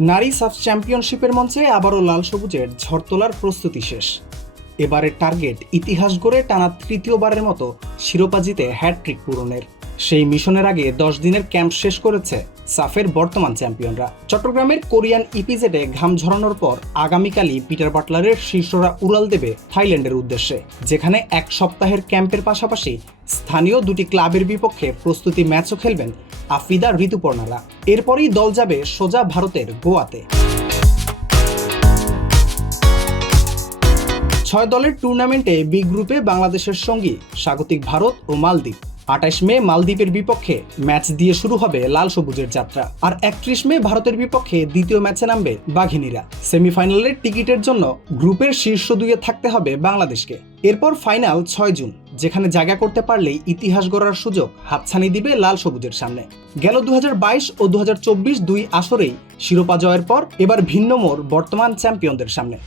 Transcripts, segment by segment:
নারী সাফ চ্যাম্পিয়নশিপের মঞ্চে আবারও লাল সবুজের ঝড় তোলার প্রস্তুতি শেষ। এবারের টার্গেট ইতিহাস গড়ে টানা তৃতীয়বারের মতো শিরোপা জিতে হ্যাটট্রিক পূরণের। সেই মিশনের আগে 10 দিনের ক্যাম্প শেষ করেছে সাফের বর্তমান চ্যাম্পিয়নরা। চট্টগ্রামের কোরিয়ান ইপিজেডে ঘাম ঝরানোর পর আগামীকালই পিটার বাটলারের শীর্ষরা উড়াল দেবে থাইল্যান্ডের উদ্দেশ্যে, যেখানে এক সপ্তাহের ক্যাম্পের পাশাপাশি স্থানীয় দুটি ক্লাবের বিপক্ষে প্রস্তুতি ম্যাচও খেলবেন আফিদা ঋতুপর্ণারা। এরপরই দল যাবে সোজা ভারতের গোয়াতে। 6 দলের টুর্নামেন্টে বি গ্রুপে বাংলাদেশের সঙ্গী স্বাগতিক ভারত ও মালদ্বীপ। 28 মে মালদ্বীপের বিপক্ষে ম্যাচ দিয়ে শুরু হবে লাল সবুজের যাত্রা, আর 31 মে ভারতের বিপক্ষে দ্বিতীয় ম্যাচে নামবে বাঘিনীরা। সেমিফাইনালের টিকিটের জন্য গ্রুপের শীর্ষ দুইয়ে থাকতে হবে বাংলাদেশকে। এরপর ফাইনাল 6 জুন, যেখানে জায়গা করতে পারলেই ইতিহাস গড়ার সুযোগ হাতছানি দিবে লাল সবুজের সামনে। গেল 2022 ও 2024 দুই আসরেই শিরোপা জয়ের পর এবার ভিন্ন মোড় বর্তমান চ্যাম্পিয়নদের সামনে।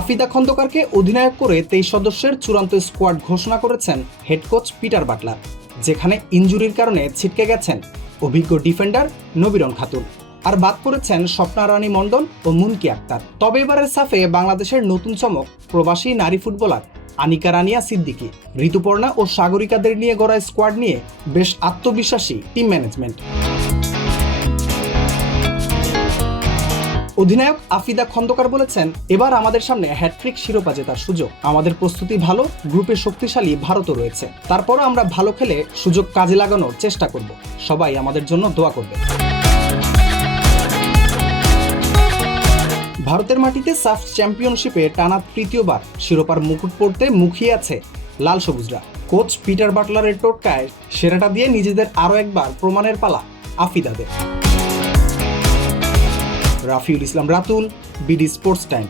আফিদা খন্দকারকে অধিনায়ক করে 23 সদস্যের চূড়ান্ত স্কোয়াড ঘোষণা করেছেন হেড কোচ পিটার বাটলার, যেখানে ইনজুরির কারণে ছিটকে গেছেন অভিজ্ঞ ডিফেন্ডার নবীরন খাতুন, আর বাদ পড়েছেন স্বপ্না রানী মণ্ডল ও মুনকি আক্তার। তবে এবারের সাফে বাংলাদেশের নতুন চমক প্রবাসী নারী ফুটবলার আনিকা রানিয়া সিদ্দিকী, ঋতুপর্ণা ও সাগরিকাদের নিয়ে গড়া স্কোয়াড নিয়ে বেশ আত্মবিশ্বাসী টিম ম্যানেজমেন্ট। অধিনায়ক আফিদা খন্দকার বলেছেন, এবার আমাদের সামনে হ্যাটট্রিক শিরোপা জেতার সুযোগ। আমাদের প্রস্তুতি ভালো, গ্রুপে শক্তিশালী ভারতও রয়েছে। তারপরও আমরা ভালো খেলে সুযোগ কাজে লাগানোর চেষ্টা করব। সবাই আমাদের জন্য দোয়া করবে। ভারতের মাটিতে সাফ চ্যাম্পিয়নশিপে টানা তৃতীয়বার শিরোপার মুকুট পড়তে মুখিয়ে আছে লাল সবুজরা। কোচ পিটার বাটলারের টোটকায় সেরাটা দিয়ে নিজেদের আরও একবার প্রমাণের পালা আফিদাদের। রাফিউল ইসলাম রাতুল, বিডি স্পোর্টস টাইম।